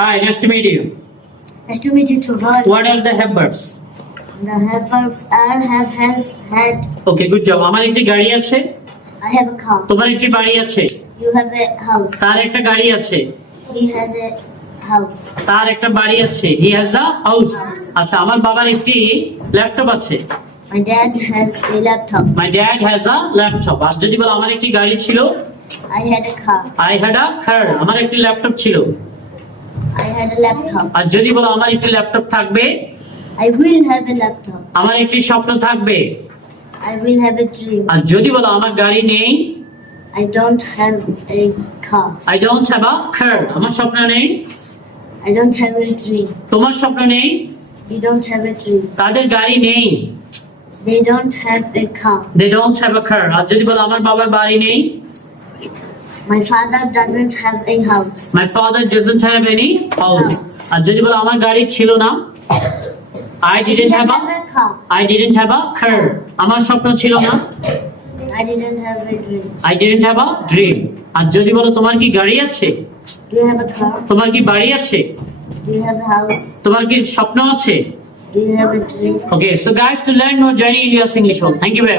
Hi, nice to meet you. Nice to meet you too. What are the have verbs? The have verbs are have, has, had. Okay, good job. আমার একটি গাড়ি আছে, I have a car. তোমার একটি বাড়ি আছে, You have a house. তার একটা গাড়ি আছে, He has a house. তার একটা বাড়ি আছে, he has a house. আচ্ছা, আমার বাবার একটি ল্যাপটপ আছে, My dad has a laptop. my dad has a laptop. আর যদি বলো আমার একটি গাড়ি ছিল, I had a car. I had a car. আমার একটি ল্যাপটপ ছিল। I had a laptop. আর যদি বলো আমার একটি ল্যাপটপ থাকবে, I will have a laptop. আমার একটি স্বপ্ন থাকবে। I will have a dream. আর যদি বলো আমার গাড়ি নেই, I don't have a car. I don't have a car. আমার স্বপ্ন নেই, I don't have a dream. তোমার স্বপ্ন নেই, You don't have a dream. তাদের গাড়ি নেই, They don't have a car. they don't have a car. আর যদি বলো আমার বাবার বাড়ি নেই, My father doesn't have a house. my father doesn't have any house. আর যদি বলো আমার গাড়ি ছিল না, I didn't have a car. I didn't have a car. আমার স্বপ্ন ছিল না, I didn't have a dream. I didn't have a dream. আর যদি বলো তোমার কি গাড়ি আছে, Do you have a car? তোমার কি বাড়ি আছে, Do you have a house? তোমার কি স্বপ্ন আছে? Do you have a dream? Okay, so guys, to learn more journey in your English world. Thank you very much.